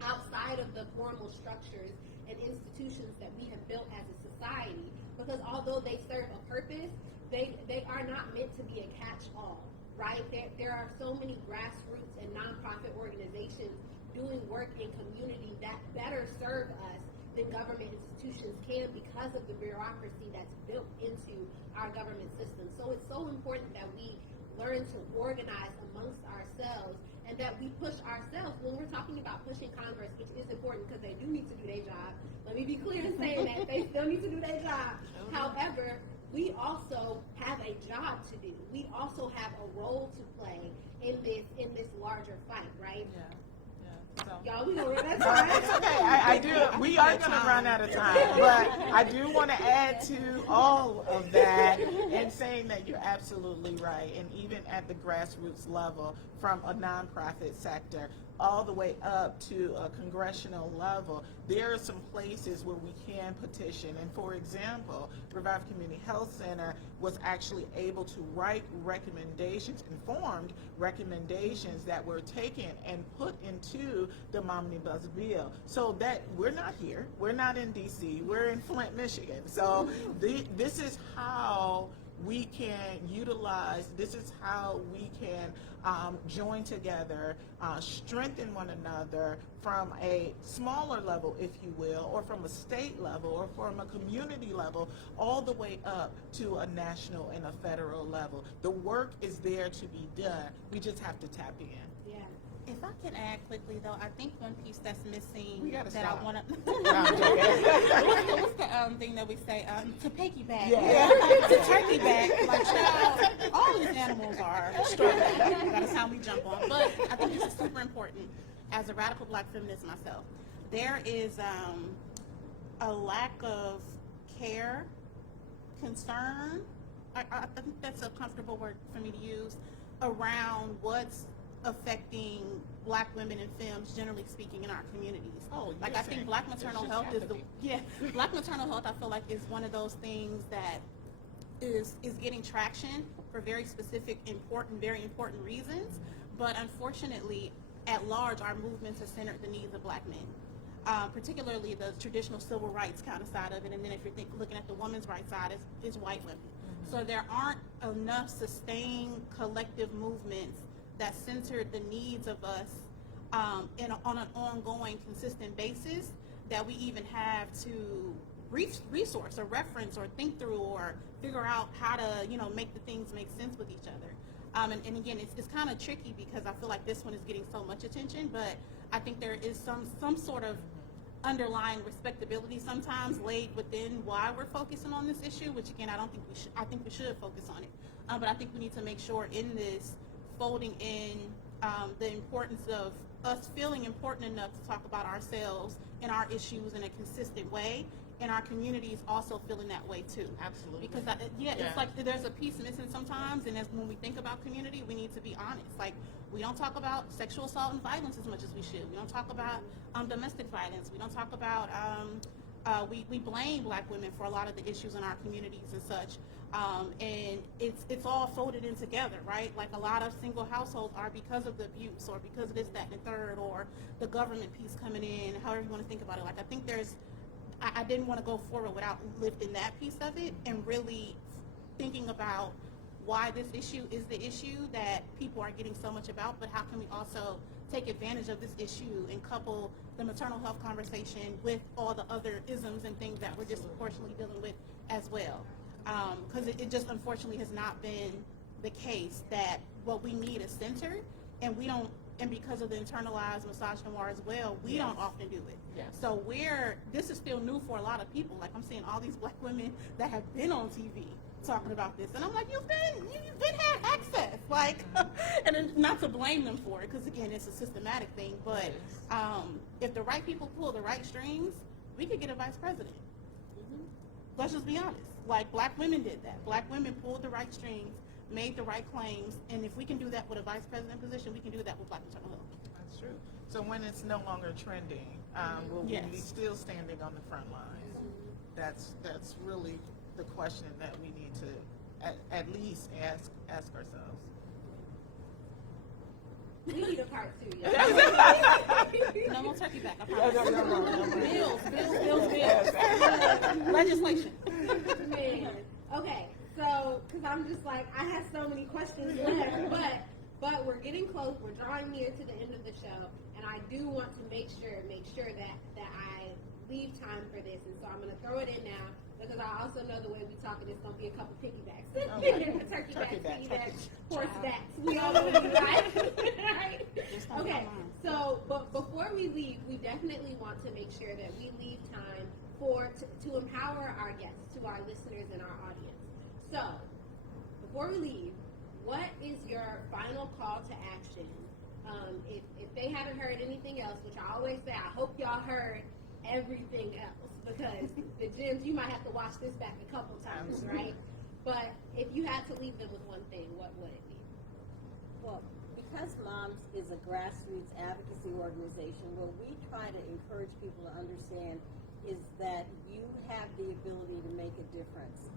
outside of the formal structures and institutions that we have built as a society. Because although they serve a purpose, they are not meant to be a catch-all, right? There are so many grassroots and nonprofit organizations doing work in community that better serve us than government institutions can, because of the bureaucracy that's built into our government system. So it's so important that we learn to organize amongst ourselves, and that we push ourselves when we're talking about pushing Congress, which is important because they do need to do their job. Let me be clear in saying that they still need to do their job. However, we also have a job to do. We also have a role to play in this larger fight, right? Yeah. So. Y'all, we gonna run out of No, time. it's okay. I do. We are going to run out of time, but I do want to add to all of that and saying that you're absolutely right. And even at the grassroots level, from a nonprofit sector, all the way up to a congressional level, there are some places where we can petition. And for example, Revive Community Health Center was actually able to write recommendations, informed recommendations that were taken and put into the Omnibus bill. So that we're not here, we're not in DC, we're in Flint, Michigan. So this is how we can utilize, this is how we can join together, strengthen one another from a smaller level, if you will, or from a state level, or from a community level, all the way up to a national and a federal level. The work is there to be done. We just have to tap in. Yeah. If I can add quickly, though, I think one piece that's missing We gotta that stop. I want to. Yeah. What's the thing that we say? To piggyback. Yeah. To turkeyback. Like, child, all these animals are struggling. That's how we jump on. But I think this is super important. As a radical Black feminist myself, there is a lack of care, concern. I think that's a comfortable word for me to use around what's affecting Black women and femmes, generally speaking, in our communities. Oh, like, I think Black Maternal Health is Black Maternal Health, I feel like, is one of those things that is getting traction for very specific, very important reasons. But unfortunately, at large, our movements have centered the needs of Black men, particularly the traditional civil rights kind of side of it. And then if you're looking at the women's rights side, is white women. Mm-hmm. So there aren't enough sustained collective movements that center the needs of us on an ongoing, consistent basis that we even have to resource or reference or think through or figure out how to, make the things make sense with each other. And again, it's kind of tricky because I feel like this one is getting so much attention, but I think there is some sort of underlying respectability sometimes laid within why we're focusing on this issue, which again, I think we should focus on it. But I think we need to make sure in this folding in the importance of us feeling important enough to talk about ourselves and our issues in a consistent way, and our communities also feeling that way too. Absolutely. Because it's like there's a piece missing sometimes, and when we think about community, we need to be honest. Like, we don't talk about sexual assault and violence as much as we should. We don't talk about domestic violence. We don't talk about we blame Black women for a lot of the issues in our communities and such. And it's all folded in together, right? Like, a lot of single households are because of the abuse or because of this, that, and the third, or the government piece coming in, however you want to think about it. Like, I think I didn't want to go forward without lifting that piece of it and really thinking about why this issue is the issue that people are getting so much about, but how can we also take advantage of this issue and couple the maternal health conversation with all the other isms and things that we're disproportionately dealing with as well. Because it just unfortunately has not been the case that what we need is centered, and we don't, and because of the internalized misogynoir as well, we don't often do it. Yes. So this is still new for a lot of people. Like, I'm seeing all these Black women that have been on TV talking about this, and I'm like, you've been had access, like, and then, not to blame them for it, because again, it's a systematic thing. But if the right people pull the right strings, we could get a vice president. Mm-hmm. Let's just be honest. Like, Black women did that. Black women pulled the right strings, made the right claims, and if we can do that with a vice president position, we can do that with Black Maternal Health. That's true. So when it's no longer trending, will we be still standing on the front lines? That's really the question that we need to at least ask ourselves. We need a part 2, y'all. No more turkey back, I promise. Bills. Legislation. Man. Okay, so, because I'm just like, I have so many questions left, but we're getting close. We're drawing near to the end of the show, and I do want to make sure that I leave time for this, and so I'm going to throw it in now, because I also know the way we talk, it's going to be a couple piggybacks. Okay. Turkey backs, horsebacks. We all know what you like. Right? Okay, so, but before we leave, we definitely want to make sure that we leave time to empower our guests, to our listeners and our audience. So, before we leave, what is your final call to action? If they haven't heard anything else, which I always say, I hope y'all heard everything else, because the gems, you might have to watch this back a couple times, right? But if you had to leave them with one thing, what would it be? Well, because Moms is a grassroots advocacy organization, what we try to encourage people to understand is that you have the ability to make a difference.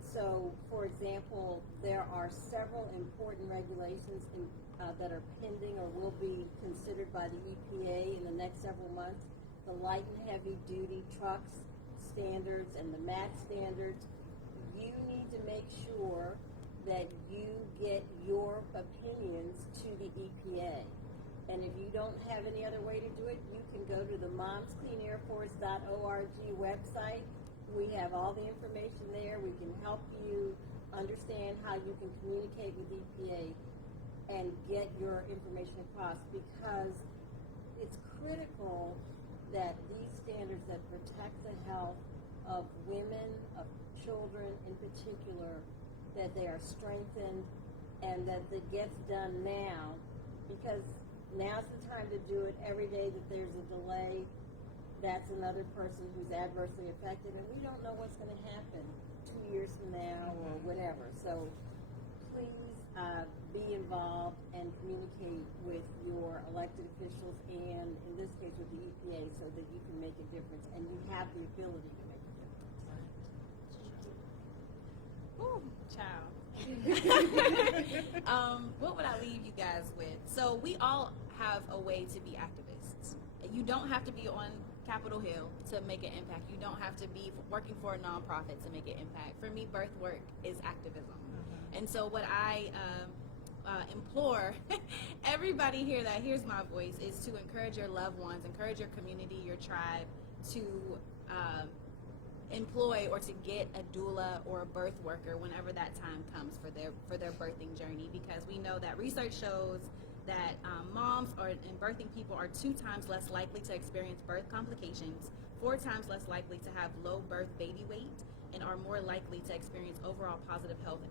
So, for example, there are several important regulations that are pending or will be considered by the EPA in the next several months. The light and heavy duty trucks standards and the MAT standards. You need to make sure that you get your opinions to the EPA. And if you don't have any other way to do it, you can go to the momscleanairforce.org website. We have all the information there. We can help you understand how you can communicate with EPA and get your information across, because it's critical that these standards that protect the health of women, of children in particular, that they are strengthened and that it gets done now, because now's the time to do it. Every day that there's a delay, that's another person who's adversely affected, and we don't know what's going to happen 2 years from now or whatever. So please be involved and communicate with your elected officials and, in this case, with the EPA, so that you can make a difference, and you have the ability to make a difference. Ooh, child. What would I leave you guys with? So we all have a way to be activists. You don't have to be on Capitol Hill to make an impact. You don't have to be working for a nonprofit to make an impact. For me, birth work is activism. And so what I implore everybody here that hears my voice is to encourage your loved ones, encourage your community, your tribe to employ or to get a doula or a birth worker whenever that time comes for their birthing journey, because we know that research shows that moms and birthing people are 2 times less likely to experience birth complications, 4 times less likely to have low birth baby weight, and are more likely to experience overall positive health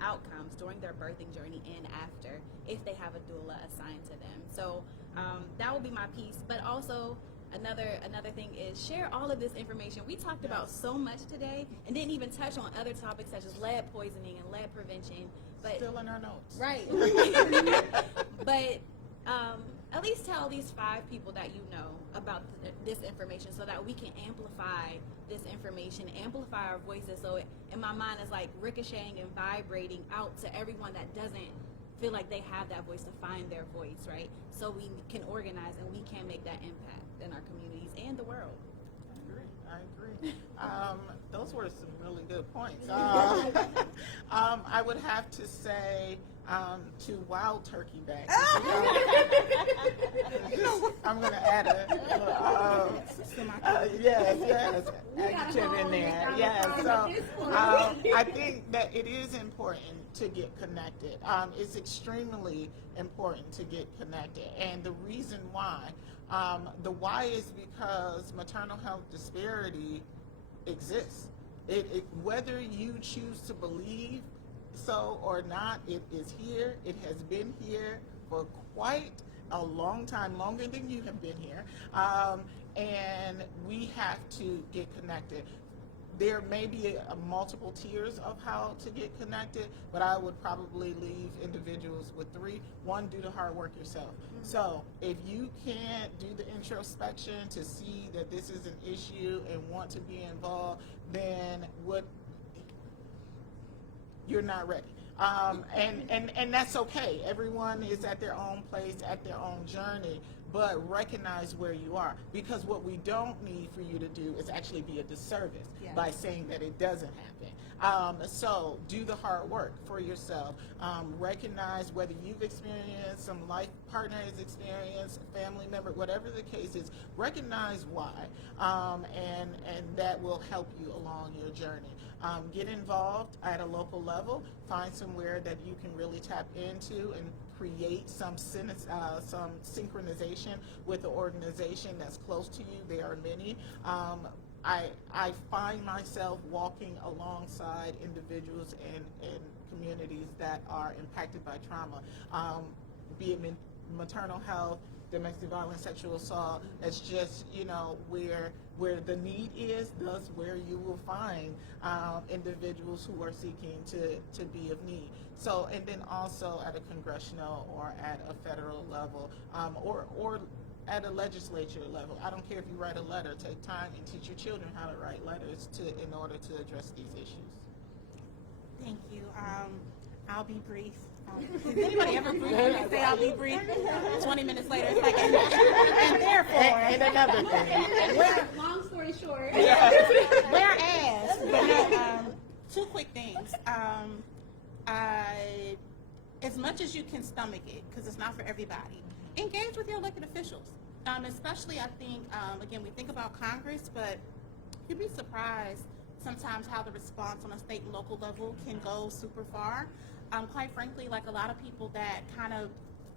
outcomes during their birthing journey and after if they have a doula assigned to them. So that will be my piece. But also another thing is share all of this information. We talked about so much today and didn't even touch on other topics such as lead poisoning and lead prevention. But still in our notes. Right. But at least tell these 5 people that you know about this information so that we can amplify this information, amplify our voices. So in my mind, it's like ricocheting and vibrating out to everyone that doesn't feel like they have that voice, to find their voice, right? So we can organize and we can make that impact in our communities and the world. I agree. Those were some really good points. I would have to say to wild turkey back. I'm going to add yes, adjective in there. Yeah, so I think that it is important to get connected. It's extremely important to get connected, and the reason why. The why is because maternal health disparity exists. Whether you choose to believe so or not, it is here. It has been here for quite a long time, longer than you have been here. And we have to get connected. There may be multiple tiers of how to get connected, but I would probably leave individuals with 3. 1, do the hard work yourself. So if you can't do the introspection to see that this is an issue and want to be involved, then you're not ready. And that's okay. Everyone is at their own place, at their own journey, but recognize where you are, because what we don't need for you to do is actually be a disservice by saying that it doesn't happen. So do the hard work for yourself. Recognize whether you've experienced, some life partner has experienced, family member, whatever the case is, recognize why, and that will help you along your journey. Get involved at a local level. Find somewhere that you can really tap into and create some synchronization with the organization that's close to you. There are many. I find myself walking alongside individuals and communities that are impacted by trauma, be it maternal health, domestic violence, sexual assault. It's just, where where the need is, thus where you will find individuals who are seeking to be of need. So, and then also at a congressional or at a federal level, or at a legislature level. I don't care if you write a letter. Take time and teach your children how to write letters in order to address these issues. Thank you. I'll be brief. Has anybody ever briefed and say I'll be brief? 20 minutes later, it's like, and therefore. And another thing. Long story short. Whereas, but no, two quick things. As much as you can stomach it, because it's not for everybody, engage with your elected officials. Especially, I think, again, we think about Congress, but you'd be surprised sometimes how the response on a state and local level can go super far. Quite frankly, like a lot of people that kind of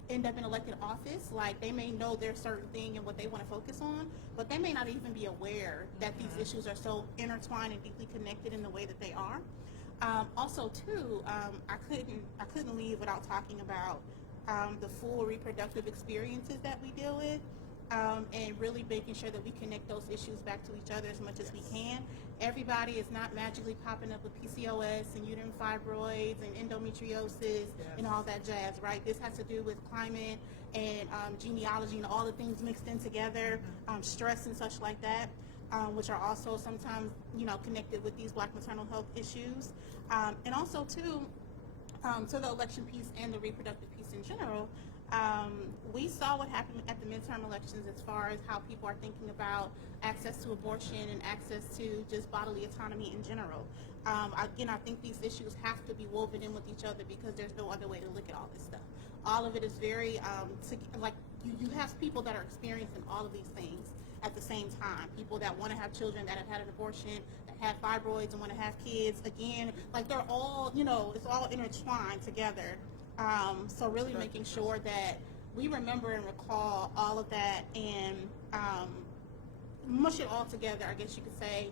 end up in elected office, like they may know their certain thing and what they want to focus on, but they may not even be aware that these issues are so intertwined and deeply connected in the way that they are. Also, too, I couldn't leave without talking about the full reproductive experiences that we deal with, and really making sure that we connect those issues back to each other as much as we can. Everybody is not magically popping up with PCOS and uterine fibroids and endometriosis and all that jazz, right? This has to do with climate and genealogy and all the things mixed in together, stress and such like that, which are also sometimes, connected with these Black maternal health issues. And also, too, to the election piece and the reproductive piece in general, we saw what happened at the midterm elections as far as how people are thinking about access to abortion and access to just bodily autonomy in general. Again, I think these issues have to be woven in with each other because there's no other way to look at all this stuff. All of it is very, you have people that are experiencing all of these things at the same time. People that want to have children, that have had an abortion, that have fibroids and want to have kids. Again, like they're all, it's all intertwined together. So really making sure that we remember and recall all of that and mush it all together, I guess you could say,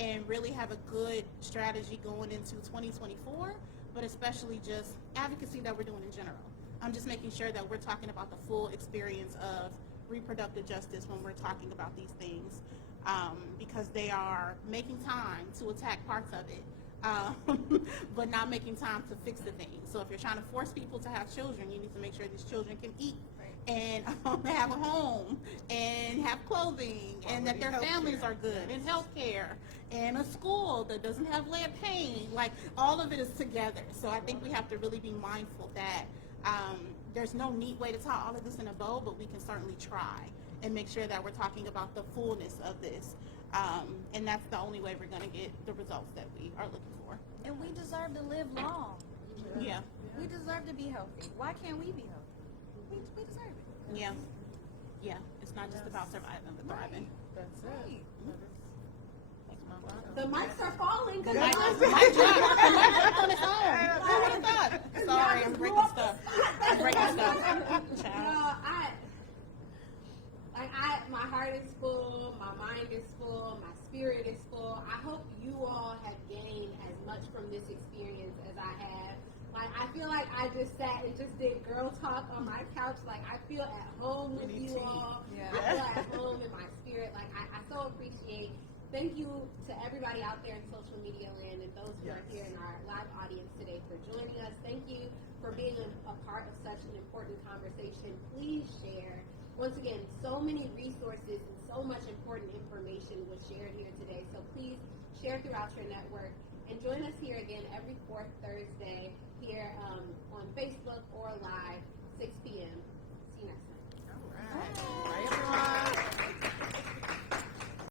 and really have a good strategy going into 2024, but especially just advocacy that we're doing in general. I'm just making sure that we're talking about the full experience of reproductive justice when we're talking about these things, because they are making time to attack parts of it, but not making time to fix the things. So if you're trying to force people to have children, you need to make sure these children can eat and have a home and have clothing and that their families are good and health care and a school that doesn't have lead paint. Like all of it is together. So I think we have to really be mindful that there's no neat way to tie all of this in a bow, but we can certainly try and make sure that we're talking about the fullness of this. And that's the only way we're going to get the results that we are looking for. And we deserve to live long. Yeah. We deserve to be healthy. Why can't we be healthy? We deserve it. Yeah. Yeah. It's not just about surviving, but thriving. That's Right. That's my motto. The mics are falling. The mic dropped on its own. Who would have thought? Sorry, I'm breaking stuff. Child. My heart is full, my mind is full, my spirit is full. I hope you all have gained as much from this experience as I have. Like, I feel like I just sat and just did girl talk on my couch. Like, I feel at home with you all. Yeah. I feel at home in my spirit. Like, I so appreciate. Thank you to everybody out there in social media land and those who are here in our live audience today for joining us. Thank you for being a part of such an important conversation. Please share. Once again, so many resources and so much important information was shared here today. So please share throughout your network and join us here again every fourth Thursday here on Facebook.